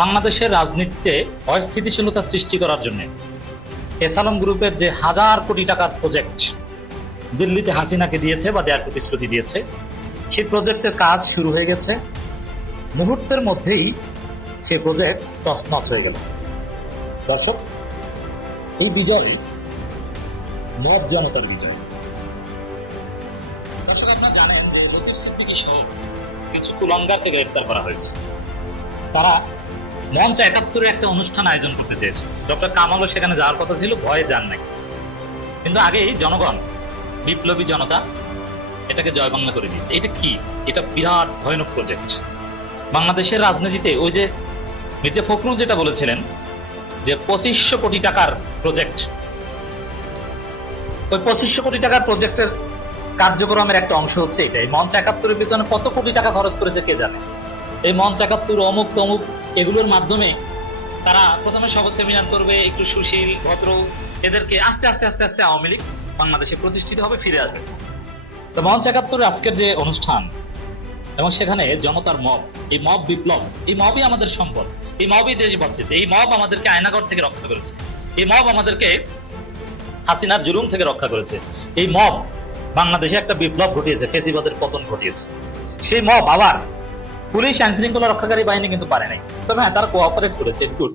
বাংলাদেশের রাজনীতিতে অস্থিতিশীলতা সৃষ্টি করার জন্য এসালম গ্রুপের যে হাজার কোটি টাকার প্রজেক্ট দিল্লিতে হাসিনাকে দিয়েছে বা দেয়ার প্রতিশ্রুতি দিয়েছে, সেই প্রজেক্টের কাজ শুরু হয়ে গেছে। মুহূর্তের মধ্যেই সেই প্রজেক্ট তছনছ হয়ে গেল। দর্শক, এই বিজয় মব জনতার বিজয়। দর্শক, আপনারা জানেন যে লতিফ সিদ্দিকী সহ কিছু কুলাঙ্গারকে গ্রেফতার করা হয়েছে। তারা মঞ্চ ৭১-এর একটা অনুষ্ঠান আয়োজন করতে চেয়েছে। ডক্টর কামালও সেখানে যাওয়ার কথা ছিল, ভয়ে যান নাই। কিন্তু আগেই জনগণ, বিপ্লবী জনতা এটাকে জয় বাংলা করে দিয়েছে। এটা কি? এটা বিরাট ভয়ানক প্রজেক্ট। বাংলাদেশের রাজনীতিতে ওই যে মির্জা ফখরুল যেটা বলেছিলেন যে ২৫০০ কোটি টাকার প্রজেক্ট, ওই ২৫০০ কোটি টাকার প্রজেক্টের কার্যক্রমের একটা অংশ হচ্ছে এটা। এই মঞ্চ ৭১-এর পেছনে কত কোটি টাকা খরচ করেছে কে জানে। এই মঞ্চ ৭১, অমুক তমুক এগুলোর মাধ্যমে তারা প্রথমে সব সেমিনার করবে, একটু সুশীল ভদ্র, এদেরকে আস্তে আস্তে আস্তে আস্তে আওয়ামী লীগ বাংলাদেশে প্রতিষ্ঠিত হবে, ফিরে আসবে। তো মঞ্চ ৭১ আজকের যে অনুষ্ঠান, এবং সেখানে জনতার মব, এই মব বিপ্লব, এই মবই আমাদের সম্পদ, এই মবই দেশ বাঁচিয়েছে, এই মব আমাদেরকে আয়নাগর থেকে রক্ষা করেছে, এই মব আমাদেরকে হাসিনার জুলুম থেকে রক্ষা করেছে, এই মব বাংলাদেশে একটা বিপ্লব ঘটিয়েছে, ফেসিবাদের পতন ঘটিয়েছে। সেই মব আবার পুলিশ আইন শৃঙ্খলা রক্ষাকারী বাহিনী কিন্তু পারে নাই, তবে হ্যাঁ তারা কোঅপারেট করেছে, ইটস গুড।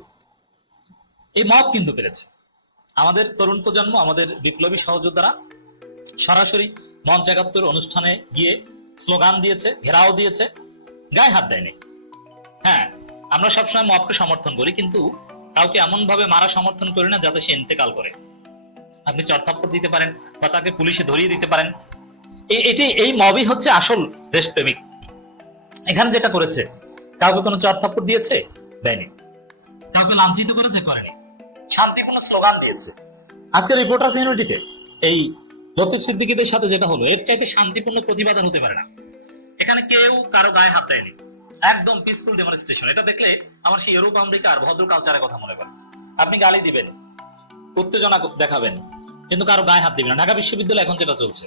এই মব কিন্তু পেরেছে। আমাদের তরুণ প্রজন্ম, আমাদের বিপ্লবী সহযোদ্ধারা সরাসরি মঞ্চ ৭১ অনুষ্ঠানে গিয়ে স্লোগান দিয়েছে, ঘেরাও দিয়েছে, গায়ে হাত দেয়নি। হ্যাঁ, আমরা সবসময় মবকে সমর্থন করি, কিন্তু কাউকে এমন ভাবে মারা সমর্থন করি না যাতে সে ইন্তেকাল করে। আপনি চড়থাপ্পড় দিতে পারেন বা তাকে পুলিশে ধরিয়ে দিতে পারেন। এই মবই হচ্ছে আসল দেশপ্রেমিক। এখানে যেটা করেছে, কাউকে কোনো চড়থাপ্পড় দিয়েছে? দেয়নি। কাউকে লাঞ্ছিত করেছে? করেনি। শান্তিপূর্ণ স্লোগান দিয়েছে। আজকে রিপোর্টার্স ইউনিটিতে এই লতিফ সিদ্দিকীদের সাথে যেটা হলো, এর চাইতে শান্তিপূর্ণ প্রতিবাদ হতে পারে না। এখানে কেউ কারো গায়ে হাত দেয়নি, একদম পিসফুল ডেমনস্ট্রেশন। এটা দেখলে আমার সেই ইউরোপ আমেরিকার ভদ্র কালচারের কথা মনে পড়ে। আপনি গালি দিবেন, উত্তেজনা দেখাবেন, কিন্তু কারো গায়ে হাত দিবেন না। ঢাকা বিশ্ববিদ্যালয় এখন যেটা চলছে,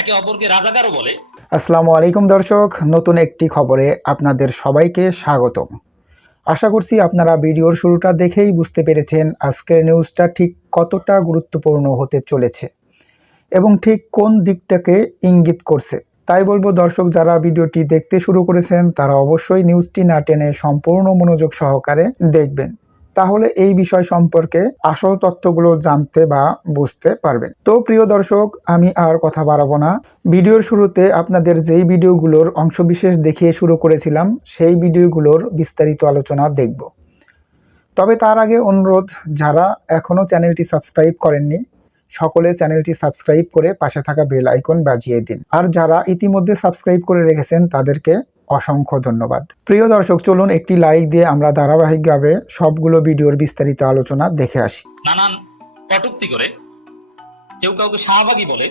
একে অপরকে রাজাকারও বলে। আসসালামু আলাইকুম দর্শক, নতুন একটি খবরে আপনাদের সবাইকে স্বাগতম। আশা করছি আপনারা ভিডিওর শুরুটা দেখেই বুঝতে পেরেছেন আজকের নিউজটা ঠিক কতটা গুরুত্বপূর্ণ হতে চলেছে এবং ঠিক কোন দিকটাকে ইঙ্গিত করছে। তাই বলবো দর্শক, যারা ভিডিওটি দেখতে শুরু করেছেন তারা অবশ্যই নিউজটি না টেনে সম্পূর্ণ মনোযোগ সহকারে দেখবেন, তাহলে এই বিষয় সম্পর্কে আসল তথ্যগুলো জানতে বা বুঝতে পারবেন। তো প্রিয় দর্শক, আমি আর কথা বাড়াবো না। ভিডিওর শুরুতে আপনাদের যেই ভিডিওগুলোর অংশবিশেষ দেখিয়ে শুরু করেছিলাম, সেই ভিডিওগুলোর বিস্তারিত আলোচনা দেখব। তবে তার আগে অনুরোধ, যারা এখনো চ্যানেলটি সাবস্ক্রাইব করেননি সকলে চ্যানেলটি সাবস্ক্রাইব করে পাশে থাকা বেল আইকন বাজিয়ে দিন, আর যারা ইতিমধ্যে সাবস্ক্রাইব করে রেখেছেন তাদেরকে অসংখ্য ধন্যবাদ। প্রিয় দর্শক, চলুন একটি লাইক দিয়ে আমরা ধারাবাহিকভাবে সবগুলো ভিডিওর বিস্তারিত আলোচনা দেখে আসি। নানান কটূক্তি করে, কেউ কাউকে শাহবাগী বলে,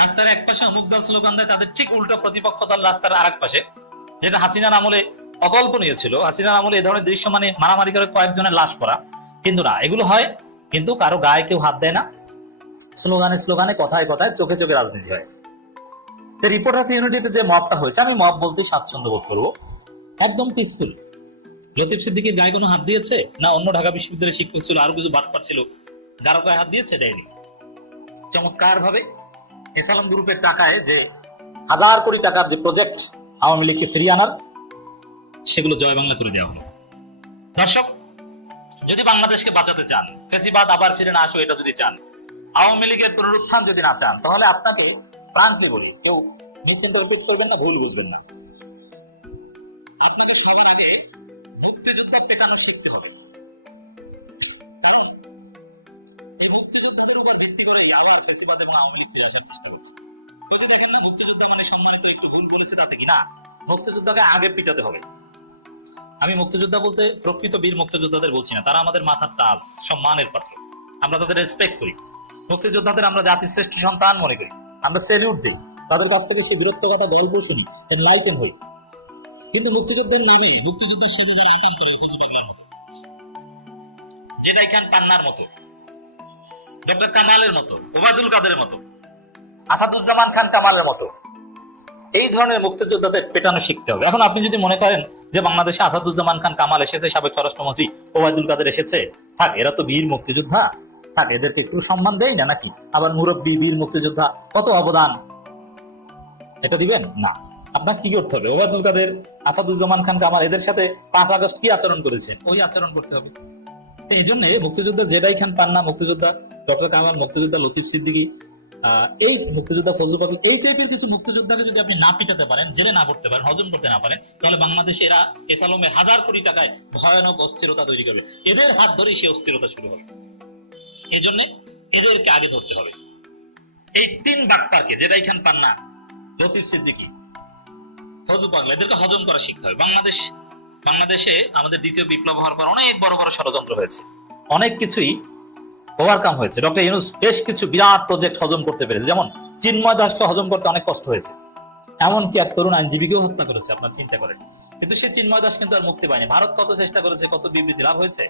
রাস্তার এক পাশে অমুক দল স্লোগান দেয়, তাদের ঠিক উল্টো প্রতিপক্ষ দল রাস্তার আরেক পাশে, যেটা হাসিনার আমলে অকল্পনীয় ছিল। হাসিনার আমলে এই ধরনের দৃশ্য মানে মারামারি করে কয়েকজনের লাশ পড়া, কিন্তু না, এগুলো হয় কিন্তু কারো গায়ে কেউ হাত দেয় না। স্লোগানে স্লোগানে, কথায় কথায়, চোখে চোখে রাজনীতি হয়। রিপোর্টার্স ইউনিটিতে যে মবটা হয়েছে, আমি মব বলতে স্বাচ্ছন্দ্য বোধ করবো, একদম পিসফুল। লতিফ সিদ্দিকীর গায়ে কোনো হাত দিয়েছে না? অন্য ঢাকা বিশ্ববিদ্যালয়ের শিক্ষক ছিল, আরো কিছু বাটপার ছিল, কারো গায়ে হাত দিয়েছে? দেয়নি। চমৎকার ভাবে এসালম গ্রুপের টাকায় যে হাজার কোটি টাকার যে প্রজেক্ট আওয়ামী লীগকে ফিরিয়ে আনার, সেগুলো জয় বাংলা করে দেওয়া হলো। দর্শক, যদি বাংলাদেশকে বাঁচাতে চান, ফেসিবাদ আবার ফিরে না আসো এটা যদি চান, আওয়ামী লীগের পুনরুত্থান যদি না চান, তাহলে আপনাকে ফ্রাঙ্কলি বলি, কেউ মিসইন্টারপ্রিট করবেন না, ভুল বুঝবেন না, আপনাকে সবার আগে মুক্তিযোদ্ধা পেটানো শিখতে হবে। কারণ এই মুক্তিযোদ্ধাদের উপর ভিত্তি করে আবার ফেসিবাদ এবং আওয়ামী লীগ ফিরে আসার চেষ্টা করছে। ওই যে দেখেন না, মুক্তিযোদ্ধা মানে সম্মানিত, একটু ভুল বলেছে তাতে কি না, মুক্তিযোদ্ধাকে আগে পিটাতে হবে। আমি মুক্তিযোদ্ধা বলতে প্রকৃত বীর মুক্তিযোদ্ধাদের বলছি না, তারা আমাদের মাথার তাজ, সম্মানের পাত্র, আমরা তাদের রেসপেক্ট করি। মুক্তিযোদ্ধাদের আমরা জাতির শ্রেষ্ঠ সন্তান মনে করি, আমরা স্যালিউট দিই, তাদের কাছ থেকে সেই বীরত্বগাথা গল্প শুনি, এনলাইটেন হই। কিন্তু মুক্তিযুদ্ধের নামে মুক্তিযোদ্ধা সেজে যারা আকাম করে, ফজুবাগলার মতো, জেদাই খান পান্নার মতো, ডক্টর কামালের মতো, ওবায়দুল কাদেরের মতো, আসাদুজ্জামান খান কামালের মতো, এই ধরনের মুক্তিযোদ্ধাদের পেটানো শিখতে হবে। এখন আপনি যদি মনে করেন যে বাংলাদেশে আসাদুজ্জামান খান কামাল এসেছে, সাবেক স্বরাষ্ট্রমন্ত্রী ওবায়দুল কাদের এসেছে, থাক এরা তো বীর মুক্তিযোদ্ধা, থাক এদেরকে একটু সম্মান দেই না নাকি? আবার মুরব্বী বীর মুক্তিযোদ্ধা, কত অবদান, এটা দিবেন না? আপনার কি করতে হবে? ওবায়দুল কাদের, আসাদুজ্জামান খান কামাল এদের সাথে 5 আগস্ট কি আচরণ করেছেন, ওই আচরণ করতে হবে। এই জন্য মুক্তিযোদ্ধা জেদাই খান পান্না, মুক্তিযোদ্ধা ডক্টর কামাল, মুক্তিযোদ্ধা লতিফ সিদ্দিকী, এই মুক্তিযোদ্ধা ফজলুল করিম, এই টাইপের কিছু মুক্তিযোদ্ধাকে যদি আপনি না পিটাতে পারেন, জেলে না করতে পারেন, হজম করতে না পারেন, তাহলে বাংলাদেশে এরা এসালমের 1000 কোটি টাকায় ভয়ানক অস্থিরতা তৈরি করবে। এদের হাত ধরেই সে অস্থিরতা শুরু হবে। এই জন্য এদেরকে আগে ধরতে হবে। এই 3 বাটপাকে, জেদাই খান পান্না, লতিফ সিদ্দিকী, ফজলুল পাগলা, এদেরকে হজম করা শিখতে হবে। বাংলাদেশে আমাদের দ্বিতীয় বিপ্লব হওয়ার পর অনেক বড় বড় ষড়যন্ত্র হয়েছে, অনেক কিছুই ওভারকাম হয়েছে। ডক্টর ইউনূস বেশ কিছু বিরাট প্রজেক্ট হজম করতে পেরেছে, যেমন চিন্ময় দাসকে হজম করতে অনেক কষ্ট হয়েছে, এমনকি এক তরুণ আইনজীবীকেও হত্যা করেছে, আপনার চিন্তা করেন। কিন্তু সে চিন্ময় দাস কিন্তু আর মুক্তি পায়নি। ভারত কত চেষ্টা করেছে, কত বিবৃতি লাভ হয়েছে,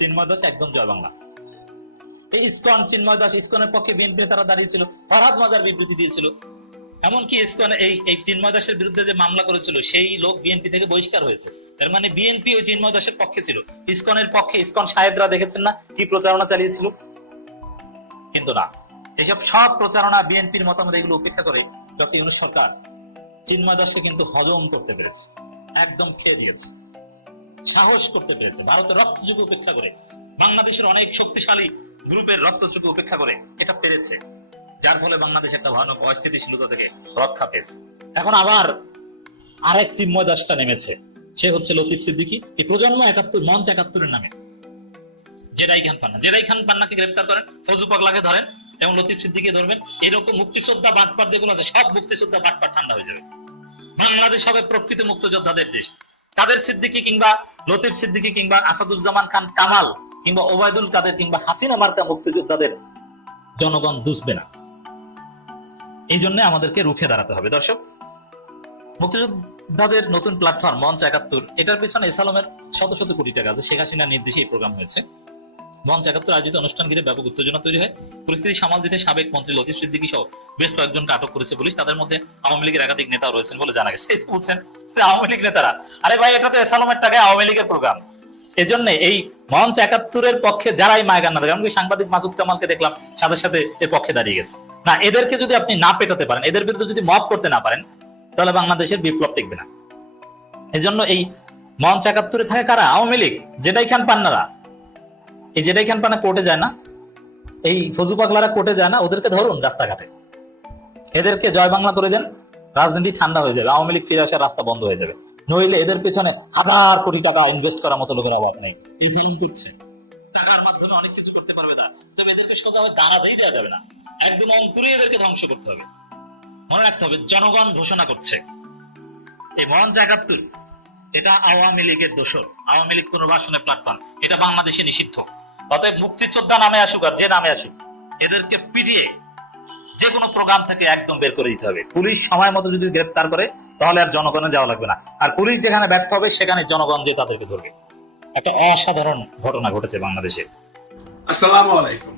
চিন্ময় দাস একদম জয় বাংলা। এই ইসকন, চিন্ময় দাস ইসকনের পক্ষে বিএনপি তারা দাঁড়িয়েছিল, ফরহাদ মাজার বিবৃতি দিয়েছিল, এমনকি ইসকন এই চিন্ময় দাসের বিরুদ্ধে যে মামলা করেছিল সেই লোক বিএনপি থেকে বহিষ্কার হয়েছে। তার মানে বিএনপি ওই চিন্ময় দাসের পক্ষে ছিল, ইসকনের পক্ষে। ইসকন সাহেবরা দেখেছেন না কি প্রচারণা চালিয়েছিল? কিন্তু না, এইসব সব প্রচারণা, বিএনপির মতামত, এগুলো উপেক্ষা করে ডক্টর ইউনূস সরকার চিন্ময় দাসকে কিন্তু হজম করতে পেরেছে, একদম খেয়ে দিয়েছে, সাহস করতে পেরেছে। ভারতের রক্তচুকু উপেক্ষা করে, বাংলাদেশের অনেক শক্তিশালী গ্রুপের রক্তচুকু উপেক্ষা করে এটা পেরেছে, যার ফলে বাংলাদেশ একটা ভয়ানক অস্থিতিশীলতা থেকে রক্ষা পেয়েছে। এখন আবার আরেক চিন্ময় দাসটা নেমেছে, সে হচ্ছে লতিফ সিদ্দিকী। এই প্রজন্ম 71, মঞ্চ 71-এর নামে জেদাই খান পান্নাকে গ্রেফতার করেন, ফজলুল পাগলাকে ধরেন এবং লতিফ সিদ্দিকী ধরবেন। এরকম মুক্তিযোদ্ধা বাটপার যেগুলো আছে, সব মুক্তিযোদ্ধা বাটপার ঠান্ডা হয়ে যাবে। বাংলাদেশ হবে প্রকৃত মুক্তিযোদ্ধাদের দেশ। কাদের সিদ্দিকী কিংবা লতিফ সিদ্দিকী কিংবা আসাদুজ্জামান খান কামাল কিংবা ওবায়দুল কাদের কিংবা হাসিনা মার্কা মুক্তিযোদ্ধাদের জনগণ দুষবে না। এই জন্য আমাদেরকে রুখে দাঁড়াতে হবে। দর্শক, মুক্তিযোদ্ধাদের নতুন প্ল্যাটফর্ম মঞ্চ 71, এটার পিছনে এসালমের শত শত কোটি টাকা আছে। শেখ হাসিনার নির্দেশে এই প্রোগ্রাম হয়েছে। মঞ্চ 71 আয়োজিত অনুষ্ঠান ঘিরে ব্যাপক উত্তেজনা তৈরি হয়। পরিস্থিতি সামাল দিতে সাবেক মন্ত্রী লতিফ সিদ্দিকী সহ বেশ কয়েকজনকে আটক করেছে পুলিশ। তাদের মধ্যে আওয়ামী লীগের একাধিক নেতাও রয়েছেন বলে জানা গেছে। এই তো বলছেন যে আওয়ামী লীগ নেতারা, আরে ভাই এটা তো এসালমের টাকায় আওয়ামী লীগের প্রোগ্রাম। এজন্য এই মঞ্চ 71-এর পক্ষে যারাই মায়গান না, এমনকি সাংবাদিক মাসুদ কামালকে দেখলাম সাথে সাথে এর পক্ষে দাঁড়িয়ে গেছে। না, এদেরকে যদি আপনি না পেটাতে পারেন, এদের বিরুদ্ধে যদি মত করতে না পারেন, তাহলে বাংলাদেশের বিপ্লব টিকবে না। এজন্য এই মঞ্চ 71-এ থাকে কারা? আওয়ামী লীগ, জেদাই খান পান্নারা। এই জেদাই খান পান্না কোর্টে যায় না, এই ফজলুল পাগলারা কোর্টে যায় না, ওদেরকে ধরুন রাস্তাঘাটে, এদেরকে জয় বাংলা করে দেন, রাজনীতি ঠান্ডা হয়ে যাবে, আওয়ামী লীগ ফিরে আসার রাস্তা বন্ধ হয়ে যাবে। নইলে এদের পেছনে 1000 কোটি টাকা ইনভেস্ট করার মতো লোকের অভাব নেই। এই চ্যালেঞ্জ করছে, টাকার মাধ্যমে অনেক কিছু করতে পারবে না, তবে এদেরকে সোজাভাবে দাঁড়াতেই দেওয়া যাবে না, একদম অঙ্কুরে এদেরকে ধ্বংস করতে হবে। মনে রাখতে হবে, জনগণ ঘোষণা করছে এই মঞ্চ 71 এটা আওয়ামী লীগের দোসর, আওয়ামী লীগ পুনর্বাসনের প্ল্যাটফর্ম, এটা বাংলাদেশে নিষিদ্ধ। অতএব মুক্তিযোদ্ধা নামে আসুক আর যে নামে আসুক, এদেরকে পিটিয়ে যে কোনো প্রোগ্রাম থেকে একদম বের করে দিতে হবে। পুলিশ সময় মতো যদি গ্রেফতার করে, তাহলে আর জনগণে যাওয়া লাগবে না। আর পুলিশ যেখানে ব্যর্থ হবে, সেখানে জনগণ যে তাদেরকে ধরবে। একটা অসাধারণ ঘটনা ঘটেছে বাংলাদেশে। আসসালামু আলাইকুম।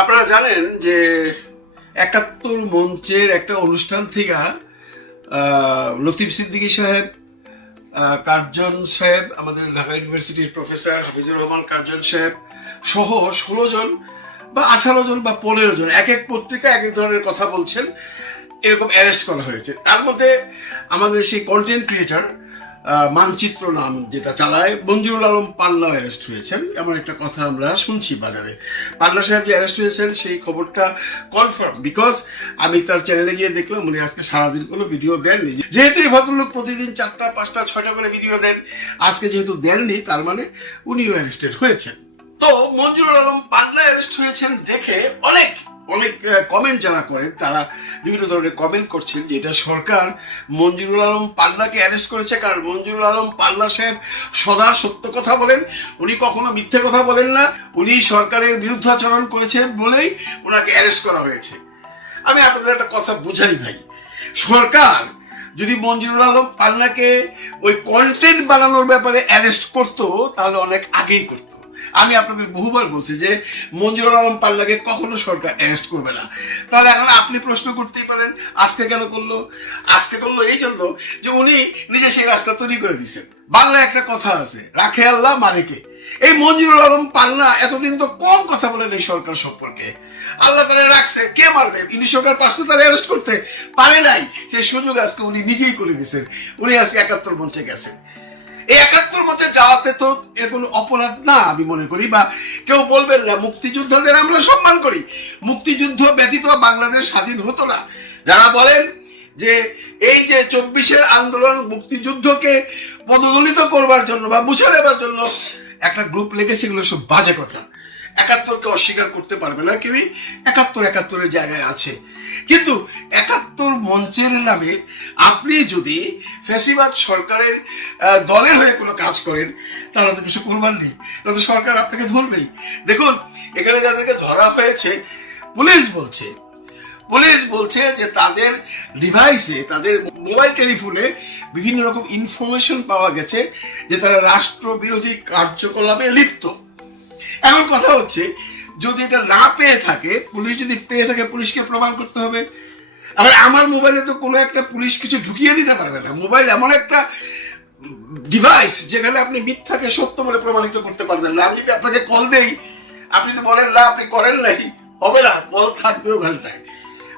আপনারা জানেন যে 71 মঞ্চের একটা অনুষ্ঠান থেকে লতিফ সিদ্দিকী সাহেব, কার্জন সাহেব, আমাদের ঢাকা ইউনিভার্সিটির প্রফেসর হাফিজুর রহমান কার্জন সাহেব সহ 16 জন বা 18 জন বা 15 জন এক এক পত্রিকা এক এক ধরনের কথা বলছেন, এরকম অ্যারেস্ট করা হয়েছে। তার মধ্যে আমাদের সেই কন্টেন্ট ক্রিয়েটর মানচিত্র নাম যেটা চালায় মঞ্জুরুল আলম পান্নাও অ্যারেস্ট হয়েছেন, এমন একটা কথা আমরা শুনছি বাজারে। পান্না সাহেব যে অ্যারেস্ট হয়েছেন সেই খবরটা কনফার্ম, বিকজ আমি তার চ্যানেলে গিয়ে দেখলাম উনি আজকে সারাদিন কোনো ভিডিও দেননি। যেহেতু এই ভদ্রলোক প্রতিদিন 4টা 5টা 6টা করে ভিডিও দেন, আজকে যেহেতু দেননি, তার মানে উনিও অ্যারেস্টেড হয়েছেন। তো মঞ্জুরুল আলম পান্না অ্যারেস্ট হয়েছেন দেখে অনেক কমেন্ট যারা করেন, তারা বিভিন্ন ধরনের কমেন্ট করছেন যে এটা সরকার মঞ্জুরুল আলম পান্নাকে অ্যারেস্ট করেছে, কারণ মঞ্জুরুল আলম পান্না সাহেব সদা সত্য কথা বলেন, উনি কখনো মিথ্যে কথা বলেন না, উনি সরকারের বিরুদ্ধাচরণ করেছেন বলেই ওনাকে অ্যারেস্ট করা হয়েছে। আমি আপনাদের একটা কথা বুঝাই ভাই, সরকার যদি মঞ্জুরুল আলম পান্নাকে ওই কন্টেন্ট বানানোর ব্যাপারে অ্যারেস্ট করতো, তাহলে অনেক আগেই করতো। আমি আপনাদের বহুবার বলছি যে মঞ্জুরুল আলম পাল্লাকে কখনো সরকার অ্যারেস্ট করবে না। তাহলে এখন আপনি প্রশ্ন করতেই পারেন আজকে কেন করলো? আজকে করলো এই জন্য যে উনি নিজে সেই রাস্তা তৈরি করে দিচ্ছেন। বাংলায় একটা কথা আছে, রাখে আল্লাহ মানে কে। এই মঞ্জুরুল আলম পাল্লা এতদিন তো কম কথা বলেন এই সরকার সম্পর্কে। আল্লাহ তারা রাখছে, কে মারবে? ইনি সরকার পারছে তারা অ্যারেস্ট করতে পারে নাই, সেই সুযোগ আজকে উনি নিজেই করে দিচ্ছেন। উনি আজকে ৭১ মঞ্চে গেছেন। এই ৭১ মঞ্চে যাওয়াতে তো এর কোনো অপরাধ না আমি মনে করি, বা কেউ বলবেন না মুক্তিযোদ্ধাদের আমরা সম্মান করি, মুক্তিযুদ্ধ ব্যতীত বাংলাদেশ স্বাধীন হতো না। যারা বলেন যে এই যে ২৪-এর আন্দোলন মুক্তিযুদ্ধকে পদদলিত করবার জন্য বা মুছে নেবার জন্য একটা গ্রুপ লেগেছে, এগুলো সব বাজে কথা। ৭১কে অস্বীকার করতে পারবে না কেউই, ৭১-৭১-এর জায়গায় আছে। কিন্তু ৭১ মঞ্চের নামে আপনি যদি ফ্যাসিবাদ সরকারের দলের হয়ে কোনো কাজ করেন তাহলে তো কিছু করবার নেই, তাহলে সরকার আপনাকে ধরবেই। দেখুন এখানে যাদেরকে ধরা হয়েছে পুলিশ বলছে যে তাদের ডিভাইসে, তাদের মোবাইল টেলিফোনে বিভিন্ন রকম ইনফরমেশন পাওয়া গেছে যে তারা রাষ্ট্রবিরোধী কার্যকলাপে লিপ্ত। এখন কথা হচ্ছে যদি এটা না পেয়ে থাকে, পুলিশ যদি পেয়ে থাকে পুলিশকে প্রমাণ করতে হবে। আবার আমার মোবাইলে তো কোনো একটা পুলিশ কিছু ঢুকিয়ে দিতে পারবে না। মোবাইল এমন একটা ডিভাইস যেখানে আপনি মিথ্যাকে সত্য বলে প্রমাণিত করতে পারবেন না। আমি যদি আপনাকে কল দেই, আপনি তো বলেন না আপনি করেন নাই, হবে না, কল থাকবে ওখানটায়।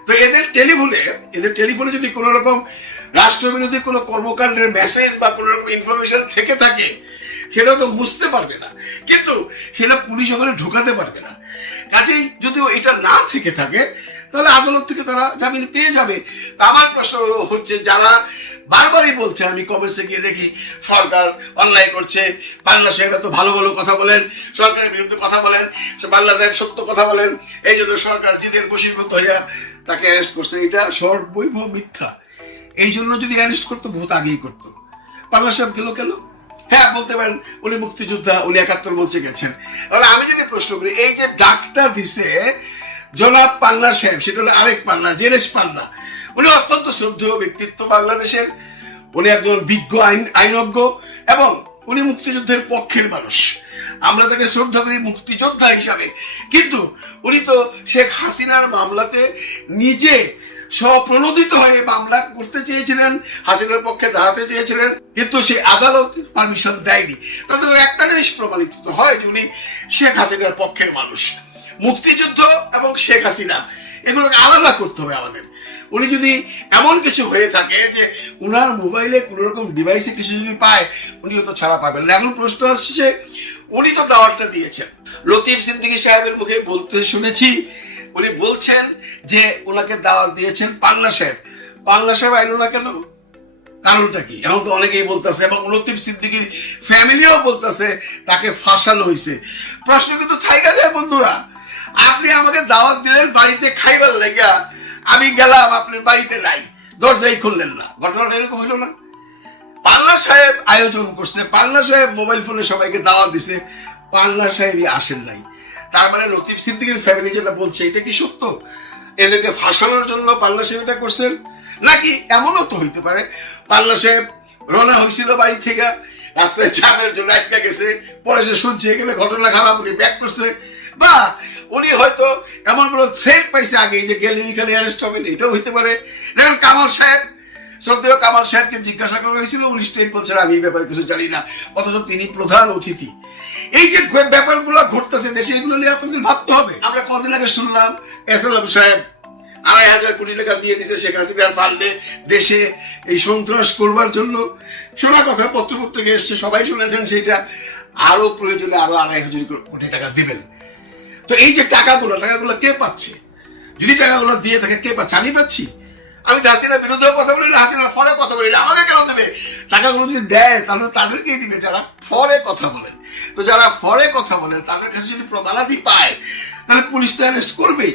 তো এদের টেলিফোনে যদি কোনো রকম রাষ্ট্রবিরোধী কোনো কর্মকাণ্ডের মেসেজ বা কোনো রকম ইনফরমেশন থেকে থাকে সেটাও তো বুঝতে পারবে না, কিন্তু সেটা পুলিশ ওখানে ঢোকাতে পারবে না। কাজেই যদি এটা না থেকে থাকে তাহলে আদালত থেকে তারা জামিন পেয়ে যাবে। আমার প্রশ্ন হচ্ছে যারা বারবারই বলছে, আমি কমেন্টসে গিয়ে দেখি সরকার অন্যায় করছে, পাল্লা সাহেব এত ভালো ভালো কথা বলেন, সরকারের বিরুদ্ধে কথা বলেন, পাল্লা সাহেব সত্য কথা বলেন, এই জন্য সরকার জিদের বশীভূত হইয়া তাকে অ্যারেস্ট করছে। এটা সর্বৈব মিথ্যা। এই জন্য যদি অ্যারেস্ট করতো বহুত আগেই করতো। পাল্লা সাহেব গেল কেন? হ্যাঁ বলতে পারেন উনি মুক্তিযোদ্ধা, উনি ৭১ মঞ্চে গেছেন। তাহলে আমি যদি প্রশ্ন করি, এই যে ডাকটা দিছে জনাব পাল্লা সাহেব, সেটা হলো আরেক পাল্লা, জেনেশ পাল্লা। উনি অত্যন্ত শ্রদ্ধেয় ব্যক্তিত্ব বাংলাদেশের, উনি একজন বিজ্ঞ আইনজ্ঞ এবং উনি মুক্তিযুদ্ধের পক্ষের মানুষ। আমরা তাকে শ্রদ্ধা করি মুক্তিযোদ্ধা হিসাবে, কিন্তু উনি তো শেখ হাসিনার মামলাতে নিজে স্বপ্রণোদিত হয়ে মামলা করতে চেয়েছিলেন, হাসিনার পক্ষে দাঁড়াতে চেয়েছিলেন, কিন্তু সে আদালত পারমিশন দেয়নি। তাতে একটা জিনিস প্রমাণিত হয় যে উনি শেখ হাসিনার পক্ষের মানুষ। মুক্তিযুদ্ধ এবং শেখ হাসিনা এগুলোকে আলাদা করতে হবে আমাদের। উনি যদি এমন কিছু হয়ে থাকে যে উনার মোবাইলে কোনো রকম ডিভাইসে কিছু যদি পায়, উনি তো ছাড়া পাবেন না। এখন প্রশ্ন আসছে, উনি তো দাওয়াতটা দিয়েছেন, লতিফ সিদ্দিকী সাহেবের মুখে বলতে শুনেছি, উনি বলছেন যে ওনাকে দাওয়াত দিয়েছেন পান্না সাহেব। পান্না সাহেব আইলো না কেন? কারণটা কি? এখন তো অনেকেই বলতেছে এবং লতিফ সিদ্দিকীর ফ্যামিলিও বলতেছে তাকে ফাঁসানো হয়েছে। প্রশ্ন কিন্তু থাইকা যায় বন্ধুরা, আপনি আমাকে দাওয়াত দিলেন বাড়িতে খাইবার লাগিয়া, আমি গেলাম আপনার বাড়িতে নাই, দরজাই খুললেন না, ঘটনাটা এরকম হইল না? পান্না সাহেব আয়োজন করছে, পান্না সাহেব মোবাইল ফোনে সবাইকে দাওয়াত দিছে, পান্না সাহেবই আসেন নাই। তার মানে লতিফ সিদ্দিকীর ফ্যামিলি যেটা বলছে এটা কি সত্য? এদেরকে ফাঁসানোর জন্য পান্না সাহেব এটা করছেন? নাকি এমনও তো হইতে পারে পান্না সাহেব রওনা হয়েছিল বাড়ি থেকে, রাস্তায় চাপের জন্য আটকা গেছে, পরে সে শুনছে এখানে ঘটনা খারাপ, উনি ব্যাক করছে, বা উনি হয়তো এমন কোনো থ্রেট পাইছে আগে যে গেলে এখানে অ্যারেস্ট হবেন, এটাও হইতে পারে। দেখেন কামাল সাহেব, শ্রদ্ধেয় কামাল সাহেবকে জিজ্ঞাসা করা হয়েছিল, উনি স্টেট বলছেন আমি এই ব্যাপারে কিছু জানি না, অথচ তিনি প্রধান অতিথি। এই যে ব্যাপারগুলো ঘটতেছে দেশে, এগুলো নিয়ে আপনাদের ভাবতে হবে। আমরা কদিন আগে শুনলাম এসএলএম সাহেব ২৫০০ কোটি টাকা দিয়ে দিছে শেখ হাসিনার ফান্ডে দেশে এই সন্ত্রাস করবার জন্য। শোনা কথা, পত্রপত্রিকা এসছে, সবাই শুনেছেন সেটা। আরো প্রয়োজনে আরো ২৫০০ কোটি টাকা দিবেন। তো এই যে টাকাগুলো কে পাচ্ছে? যদি টাকাগুলো দিয়ে থাকে কে পাচ্ছে? আমি পাচ্ছি। আমি তো হাসিনার বিরুদ্ধেও কথা বলি না, হাসিনার ফরে কথা বলি না, আমাকে কেন দেবে? টাকাগুলো যদি দেয় তাহলে তাদেরকেই দিবে যারা ফরে কথা বলেন। তো যারা ফরে কথা বলেন তাদের কাছে যদি প্রমাণাদি পায় তাহলে পুলিশ তো অ্যারেস্ট করবেই।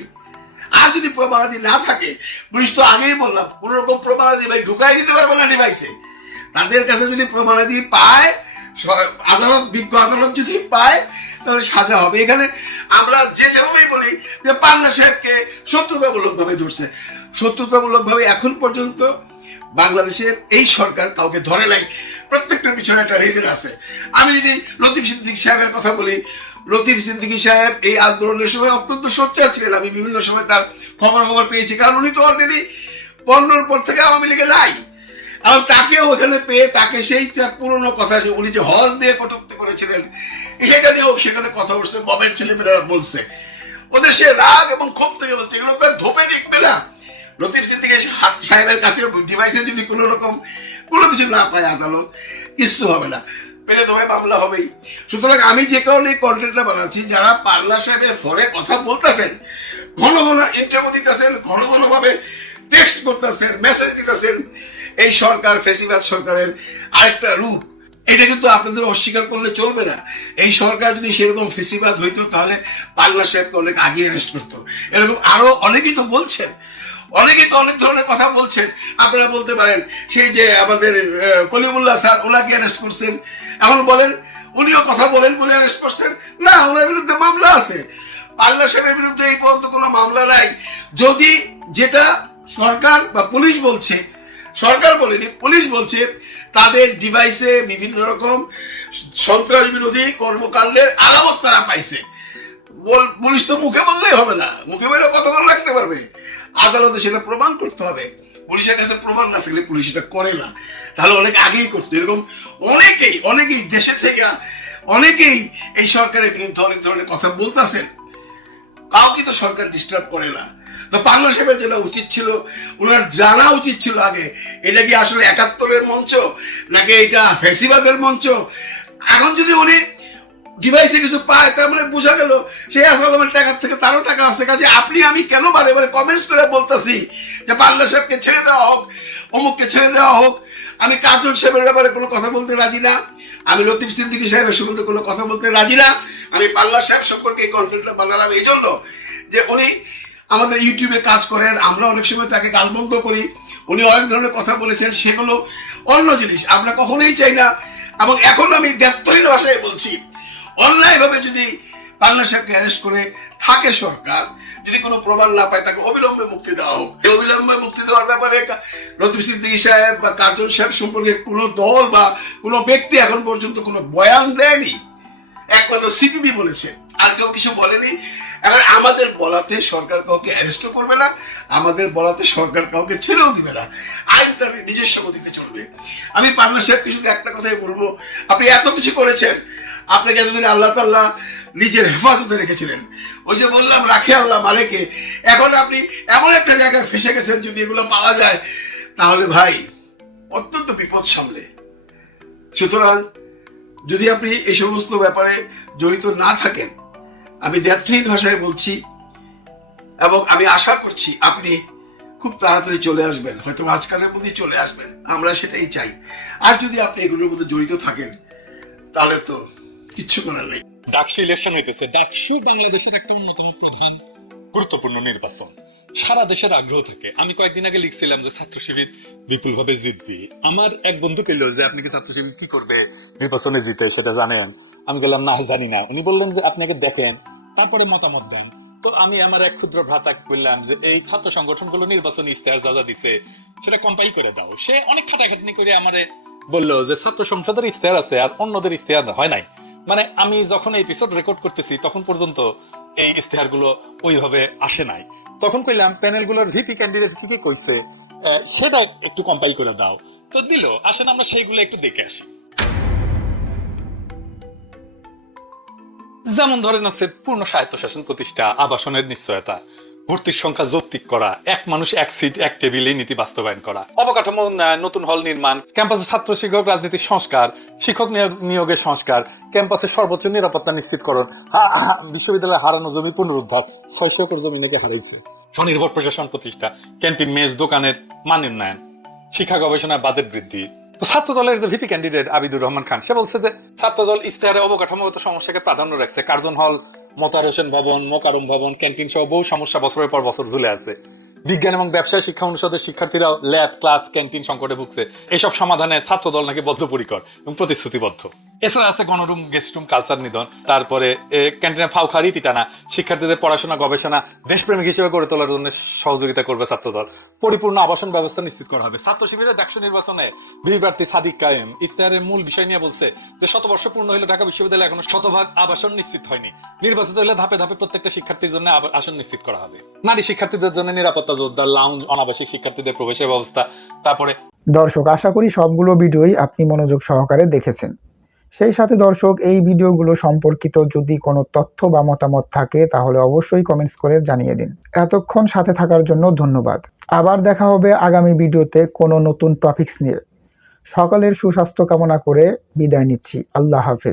আর যদি প্রমাণাদি না থাকে, পুলিশ তো আগেই বললাম কোন রকম প্রমাণাদি ভাই ঢুকাই দিতে পারবো না ডিভাইসে। তাদের কাছে যদি প্রমাণাদি পায়, আদালত, বিজ্ঞ আদালত যদি পায়, তাহলে সাজা হবে। এখানে আমরা যেভাবেই বলি যে পান্না সাহেবকে শত্রুতামূলক ভাবে ধরছে, শত্রুতামূলক ভাবে এখন পর্যন্ত বাংলাদেশের এই সরকার কাউকে ধরে নাই। প্রত্যেকটার পিছনে একটা রিজন আছে। আমি যদি লতিফ সিদ্দিকী সাহেবের কথা বলি, লতিফ সিদ্দিকী সাহেব এই আন্দোলনের সময় অত্যন্ত সোচ্চার ছিলেন। আমি বিভিন্ন সময় তার খবর পেয়েছি, কারণ উনি তো অলরেডি 15 পর থেকে আওয়ামী লীগে নাই। এবং তাকে ওখানে পেয়ে তাকে সেই পুরনো কথা, উনি যে হজ দিয়ে কটূক্তি করেছিলেন সেটা নিয়েও সেখানে কথা উঠছে, গমের ছেলেমেয়েরা বলছে। ওদের সে রাগ এবং ক্ষোভ থেকে বলছে এগুলো তো আর ধোপে টিকবে না। লতিফ সিদ্দিকী সাহেবের কাছে ডিভাইসে যদি কোনো রকম কোনো কিছু না পায় আদালত, কিচ্ছু হবে না, পেলে তোমায় মামলা হবেই। সুতরাং আমি যে কারণে কন্টেন্টটা বানাচ্ছি, যারা পাল্লা সাহেবের ফরে কথা বলতেছেন, ঘন ঘন ইন্টারভিউ দিতেছেন, ঘন ঘন ভাবে টেক্সট করতেছেন, মেসেজ দিতেছেন, এই সরকার ফেসিবাদ সরকারের আরেকটা রূপ, এটা কিন্তু আপনাদের অস্বীকার করলে চলবে না। এই সরকার যদি সেরকম ফেসিবাদ হইতো তাহলে পাল্লা সাহেবকে অনেক আগে অ্যারেস্ট করতো। এরকম আরো অনেকেই তো বলছেন, অনেকেই তো অনেক ধরনের কথা বলছেন। আপনারা বলতে পারেন সেই যে আমাদের কলিমুল্লাহ স্যার, ওনাকে অ্যারেস্ট করছেন, এখন বলেন উনিও কথা বলেন বলে অ্যারেস্ট করছেন না, ওনার বিরুদ্ধে মামলা আছে। পাল্লা সাহেবের বিরুদ্ধে এই পর্যন্ত কোনো মামলা নাই। যদি যেটা সরকার বা পুলিশ বলছে, সরকার বলেনি, পুলিশ বলছে তাদের ডিভাইসে বিভিন্ন রকম সন্ত্রাস বিরোধী কর্মকাণ্ডের আলামত তারা পাইছে। পুলিশ তো মুখে বললেই হবে না, মুখে বলে কতক্ষণ রাখতে পারবে? আদালতে সেটা প্রমাণ করতে হবে। পুলিশের কাছে প্রমাণ না থাকলে পুলিশ এটা করে না, তাহলে অনেক আগেই করতো। এরকম অনেকেই দেশে থেকে অনেকেই এই সরকারের বিরুদ্ধে অনেক ধরনের কথা বলতেছেন, কাউকে তো সরকার ডিস্টার্ব করে না। তো পাল্লা সাহেবের যেটা উচিত ছিল, ওনার জানা উচিত ছিল আগে, এটা কি আসলে 71-এর মঞ্চ নাকি এটা ফেসিবাদের মঞ্চ। এখন যদি উনি ডিভাইসে কিছু পায়, তার মানে বোঝা গেল সেই আসালামের টাকার থেকে তারও টাকা আছে। কাজে আপনি আমি কেন বারে বারে কমেন্টস করে বলতেছি যে পাল্লা সাহেবকে ছেড়ে দেওয়া হোক, অমুককে ছেড়ে দেওয়া হোক। আমি কার্জন সাহেবের ব্যাপারে কোনো কথা বলতে রাজি না, আমি লতিফ সিদ্দিকী সাহেবের সম্বন্ধে কোনো কথা বলতে রাজি না। আমি পাল্লা সাহেব সম্পর্কে এই কন্টেন্টটা বানালাম এই জন্য যে উনি আমাদের ইউটিউবে কাজ করেন, আমরা অনেক সময় তাকে গালবন্ধ করি, উনি অনেক ধরনের কথা বলেছেন, সেগুলো অন্য জিনিস, আমরা কখনোই চাই না। এবং এখন আমি দ্ব্যর্থহীন ভাষায় বলছি, অন্যায় ভাবে যদি পাল্লা সাহেবকে অ্যারেস্ট করে থাকে সরকার, যদি কোনো প্রমাণ না পায়, তাকে অবিলম্বে মুক্তি দেওয়া হোক। এই অবিলম্বে মুক্তি দেওয়ার ব্যাপারে লতিফ সিদ্দিকী সাহেব বা কার্জন সাহেব সম্পর্কে কোনো দল বা কোনো ব্যক্তি এখন পর্যন্ত কোনো বয়ান দেয়নি। একমাত্র সিপিবি বলেছে, আর কেউ কিছু বলেনি। এখন আমাদের বলাতে সরকার কাউকে অ্যারেস্টও করবে না, আমাদের বলাতে সরকার কাউকে ছেড়েও দিবে না। আইন তার নিজস্ব গতিতে চলবে। আমি পাল্লা সাহেবকে শুধু একটা কথাই বলবো, আপনি এত কিছু করেছেন, আপনাকে এতদিন আল্লাহ তাআলা নিজের হেফাজতে রেখেছিলেন। ওই যে বললাম রাখে আল্লাহ মালেকে, এখন আপনি এমন একটা জায়গায় ফেসে গেছেন, যদি এগুলো পাওয়া যায় তাহলে ভাই অত্যন্ত বিপদ সামলে। সুতরাং যদি আপনি এই সমস্ত ব্যাপারে জড়িত না থাকেন, আমি দ্ব্যর্থহীন ভাষায় বলছি এবং আমি আশা করছি আপনি খুব তাড়াতাড়ি চলে আসবেন, হয়তো আজকালের মধ্যেই চলে আসবেন, আমরা সেটাই চাই। আর যদি আপনি এগুলোর মধ্যে জড়িত থাকেন তাহলে তো কিচ্ছু করার নেই। ডাকসু ইলেকশন হইতেছে। ডাকসু বাংলাদেশের একটা অন্যতম প্রধান গুরুত্বপূর্ণ নির্বাচন, সারা দেশের আগ্রহ থাকে। আমি কয়েকদিন আগে লিখছিলাম যে ছাত্র শিবির বিপুল ভাবে জিতবে। আমার এক বন্ধু কইলো যে আপনি কি ছাত্র শিবির কি করবে নির্বাচনে জিতে সেটা জানেন? আমি বললাম না, জানি না। উনি বললেন যে আপনি আগে দেখেন, তারপরে মতামত দেন। তো আমি আমার এক ক্ষুদ্র ভ্রাতা বললাম যে এই ছাত্র সংগঠনগুলো নির্বাচনী ইস্তেহার যা যা দিছে সেটা কম্পাইল করে দাও। সে অনেক খাটাখাটনি করে আমারে বললো যে ছাত্র সংসদের ইস্তেহার আছে আর অন্যদের ইস্তেহার হয় নাই। মানে আমি যখন এই এপিসোড রেকর্ড করতেছি তখন পর্যন্ত এই ইস্তেহার গুলো ওইভাবে আসে নাই। তখন কইলাম প্যানেলগুলোর ভিপি ক্যান্ডিডেট কি কি কইছে সেটা একটু কম্পাইল করে দাও। তো দিল। আসেন আমরা সেইগুলো একটু দেখে আসি। যেমন ধরেন আছে পূর্ণ স্বায়ত্তশাসন প্রতিষ্ঠা, আবাসনের নিশ্চয়তা, ভর্তির সংখ্যা যৌক্তিক করা, এক মানুষ এক সিট এক টেবিলে নীতি বাস্তবায়ন করা, অবকাঠামো উন্নয়ন, নতুন হল নির্মাণ, ক্যাম্পাসে ছাত্র শিক্ষক রাজনীতির সংস্কার, শিক্ষক নিয়োগের সংস্কার, ক্যাম্পাসে সর্বোচ্চ নিরাপত্তা নিশ্চিতকরণ, বিশ্ববিদ্যালয়ে হারানো জমি পুনরুদ্ধার, 600 একর জমি নাকি হারাইছে, স্বনির্ভর প্রশাসন প্রতিষ্ঠা, ক্যান্টিন মেস দোকানের মান উন্নয়ন, শিক্ষা গবেষণায় বাজেট বৃদ্ধি। তো ছাত্র দলের যে ভিপি ক্যান্ডিডেট আবিদুর রহমান খান, সে বলছে যে ছাত্র দল ইস্তেহারে অবকাঠামোগত সমস্যাকে প্রাধান্য রাখছে। কার্জন হল, মোতার হোসেন ভবন, মোকারম ভবন, ক্যান্টিন সহ বহু সমস্যা বছরের পর বছর ঝুলে আছে। বিজ্ঞান এবং ব্যবসায় শিক্ষা অনুষদের শিক্ষার্থীরাও ল্যাব, ক্লাস, ক্যান্টিন সংকটে ভুগছে। এসব সমাধানে ছাত্র দল নাকি বদ্ধপরিকর এবং প্রতিশ্রুতিবদ্ধ। এছাড়া আছে গণরুম, গেস্ট রুম, কালচার নিধন, তারপরে ক্যান্টিনে ফাউ খাওয়ার রীতি টানা, শিক্ষার্থীদের পড়াশোনা গবেষণা দেশপ্রেমিক হিসেবে গড়ে তোলার জন্য সহযোগিতা করবে ছাত্রদল, পরিপূর্ণ আবাসন ব্যবস্থা নিশ্চিত করা হবে। ছাত্র শিবিরের ডাকসু নির্বাচনে ভিপি প্রার্থী সাদিক কায়েম ইশতেহারের মূল বিষয় নিয়ে বলছে যে 100 বর্ষ পূর্ণ হলে ঢাকা বিশ্ববিদ্যালয়ে এখনো 100% আবাসন নিশ্চিত হয়নি, নির্বাচিত হলে ধাপে ধাপে প্রত্যেকটা শিক্ষার্থীর জন্য আসন নিশ্চিত করা হবে। নারী শিক্ষার্থীদের জন্য নিরাপত্তা জোরদার, লাউঞ্জ, অনাবাসিক শিক্ষার্থীদের প্রবেশের ব্যবস্থা। তারপরে দর্শক, আশা করি সবগুলো ভিডিওই আপনি মনোযোগ সহকারে দেখেছেন। সেই সাথে দর্শক, এই ভিডিওগুলো সম্পর্কিত যদি কোনো তথ্য বা মতামত থাকে তাহলে অবশ্যই কমেন্টস করে জানিয়ে দিন। এতক্ষণ সাথে থাকার জন্য ধন্যবাদ। আবার দেখা হবে আগামী ভিডিওতে কোনো নতুন টপিকস নিয়ে। সকলের সুস্বাস্থ্য কামনা করে বিদায় নিচ্ছি। আল্লাহ হাফেজ।